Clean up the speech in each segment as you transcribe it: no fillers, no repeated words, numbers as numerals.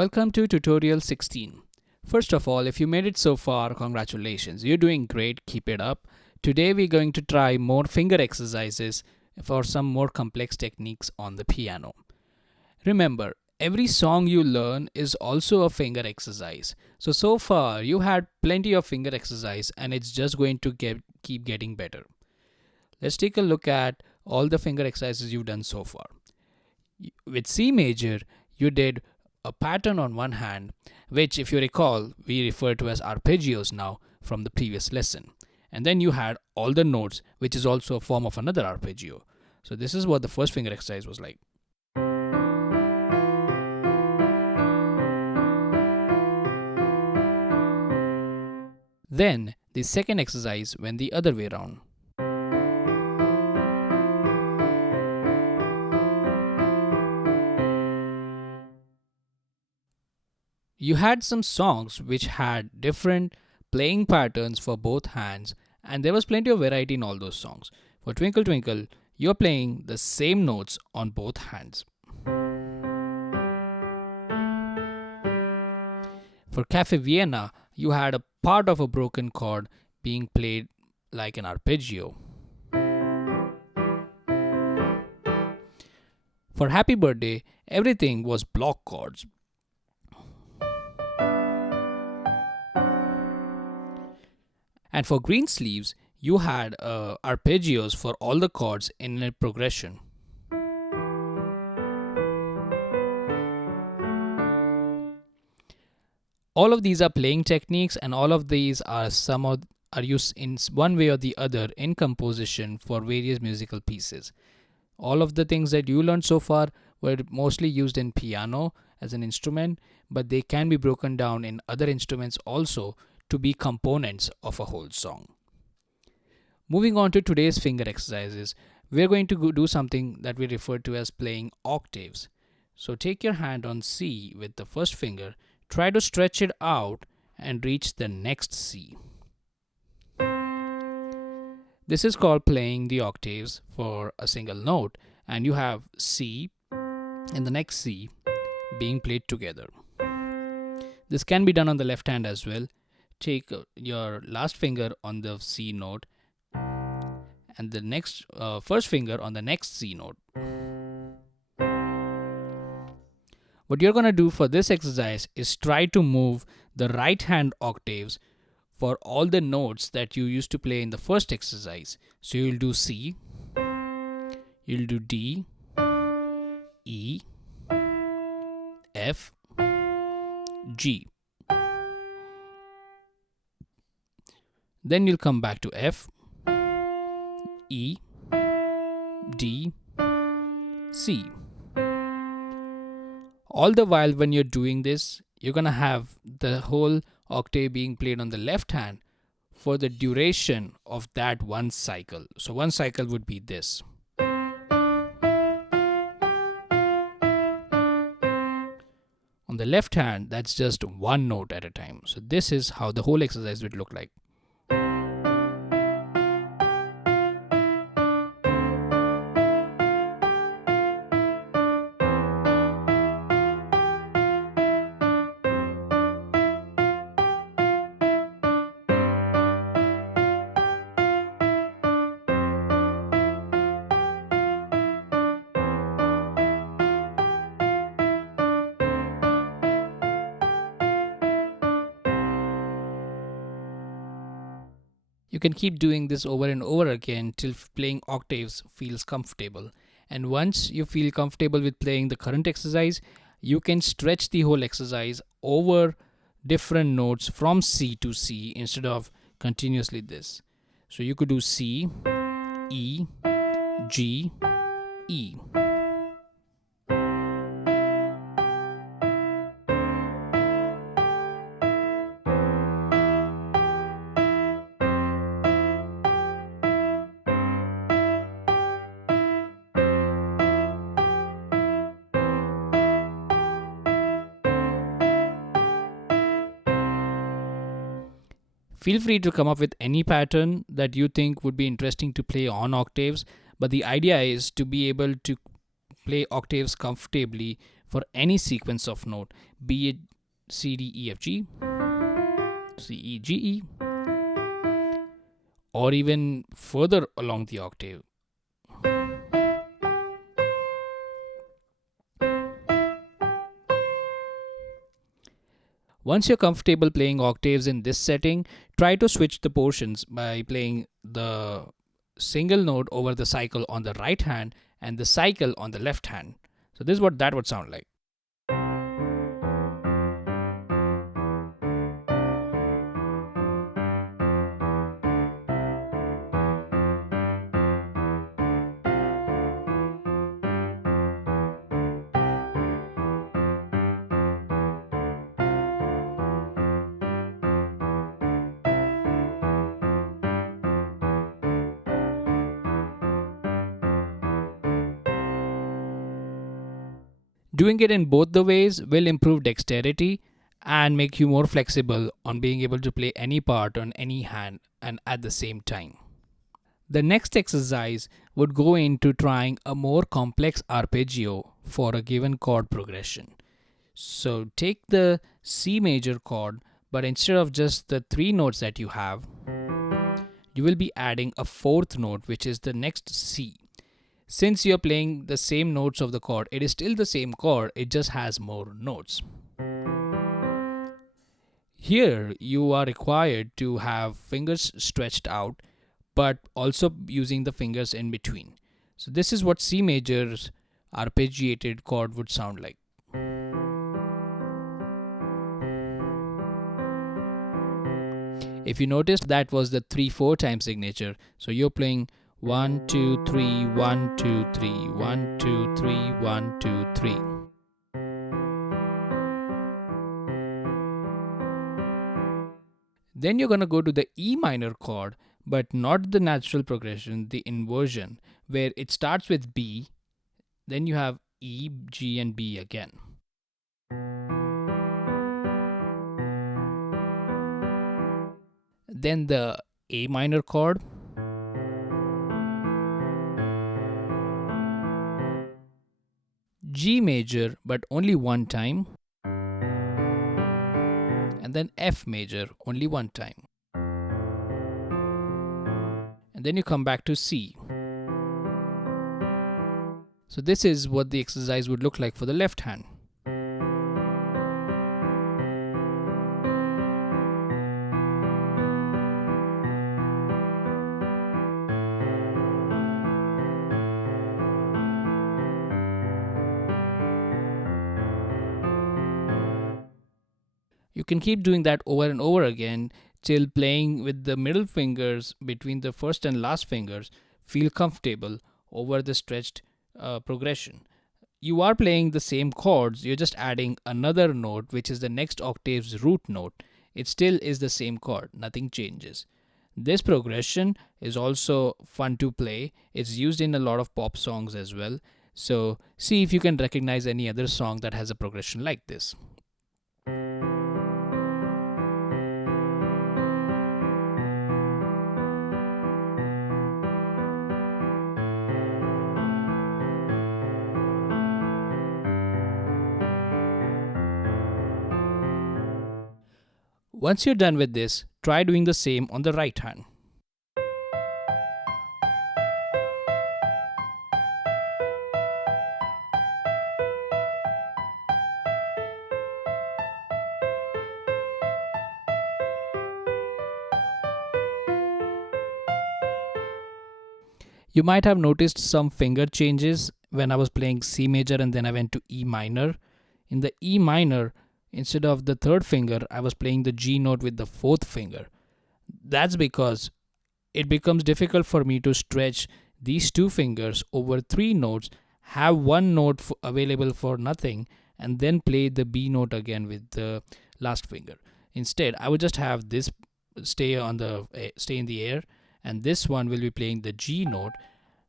Welcome to tutorial 16. First of all, if you made it so far, congratulations. You're doing great. Keep it up. Today we're going to try more finger exercises for some more complex techniques on the piano. Remember, every song you learn is also a finger exercise. So far you had plenty of finger exercise and it's just going to keep getting better. Let's take a look at all the finger exercises you've done so far. With C major, you did a pattern on one hand, which, if you recall, we refer to as arpeggios now from the previous lesson. And then you had all the notes, which is also a form of another arpeggio. So this is what the first finger exercise was like. Then the second exercise went the other way around. You had some songs which had different playing patterns for both hands, and there was plenty of variety in all those songs. For Twinkle Twinkle, you're playing the same notes on both hands. For Cafe Vienna, you had a part of a broken chord being played like an arpeggio. For Happy Birthday, everything was block chords. And for Greensleeves, you had arpeggios for all the chords in a progression. All of these are playing techniques, and all of these are used in one way or the other in composition for various musical pieces. All of the things that you learned so far were mostly used in piano as an instrument, but they can be broken down in other instruments also to be components of a whole song. Moving on to today's finger exercises, we're going to do something that we refer to as playing octaves. So take your hand on C with the first finger, try to stretch it out and reach the next C. This is called playing the octaves for a single note, and you have C and the next C being played together. This can be done on the left hand as well. Take your last finger on the C note and the next first finger on the next C note. What you're going to do for this exercise is try to move the right hand octaves for all the notes that you used to play in the first exercise. So you'll do C, you'll do D, E, F, G. Then you'll come back to F, E, D, C. All the while when you're doing this, you're going to have the whole octave being played on the left hand for the duration of that one cycle. So one cycle would be this. On the left hand, that's just one note at a time. So this is how the whole exercise would look like. You can keep doing this over and over again till playing octaves feels comfortable. And once you feel comfortable with playing the current exercise, you can stretch the whole exercise over different notes from C to C instead of continuously this. So you could do C, E, G, E. Feel free to come up with any pattern that you think would be interesting to play on octaves, but the idea is to be able to play octaves comfortably for any sequence of note, be it C, D, E, F, G, C, E, G, E, or even further along the octave. Once you're comfortable playing octaves in this setting, try to switch the portions by playing the single note over the cycle on the right hand and the cycle on the left hand. So this is what that would sound like. Doing it in both the ways will improve dexterity and make you more flexible on being able to play any part on any hand and at the same time. The next exercise would go into trying a more complex arpeggio for a given chord progression. So take the C major chord, but instead of just the three notes that you have, you will be adding a fourth note, which is the next C. Since you're playing the same notes of the chord, it is still the same chord, it just has more notes. Here, you are required to have fingers stretched out, but also using the fingers in between. So, this is what C major's arpeggiated chord would sound like. If you noticed, that was the 3/4 time signature. So, you're playing 1 2 3 1 2 3 1 2 3 1 2 3. Then you're going to go to the E minor chord, but not the natural progression, the inversion, where it starts with B, then you have E, G, and B again. Then the A minor chord, G major, but only one time, and then F major, only one time. And then you come back to C. So this is what the exercise would look like for the left hand. You can keep doing that over and over again till playing with the middle fingers between the first and last fingers feel comfortable over the stretched progression. You are playing the same chords, you're just adding another note, which is the next octave's root note. It still is the same chord, nothing changes. This progression is also fun to play. It's used in a lot of pop songs as well. So, see if you can recognize any other song that has a progression like this. Once you're done with this, try doing the same on the right hand. You might have noticed some finger changes when I was playing C major and then I went to E minor. In the E minor, instead of the third finger, I was playing the G note with the fourth finger. That's because it becomes difficult for me to stretch these two fingers over three notes, have one note available for nothing, and then play the B note again with the last finger. Instead, I would just have this stay in the air, and this one will be playing the G note.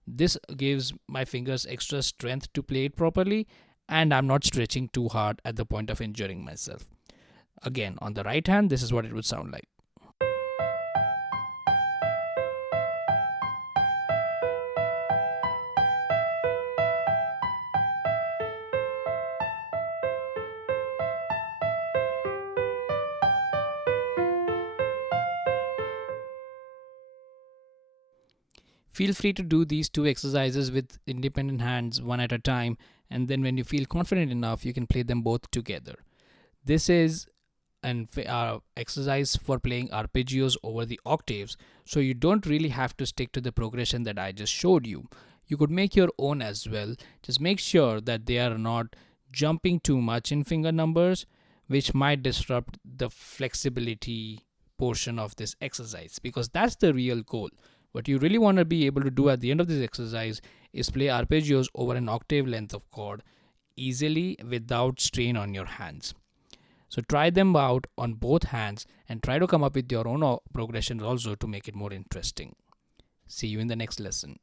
This gives my fingers extra strength to play it properly, and I'm not stretching too hard at the point of injuring myself. Again, on the right hand, this is what it would sound like. Feel free to do these two exercises with independent hands one at a time, and then when you feel confident enough, you can play them both together. This is an exercise for playing arpeggios over the octaves, so you don't really have to stick to the progression that I just showed you. You could make your own as well. Just make sure that they are not jumping too much in finger numbers, which might disrupt the flexibility portion of this exercise, because that's the real goal. What you really want to be able to do at the end of this exercise is play arpeggios over an octave length of chord easily without strain on your hands. So try them out on both hands and try to come up with your own progressions also to make it more interesting. See you in the next lesson.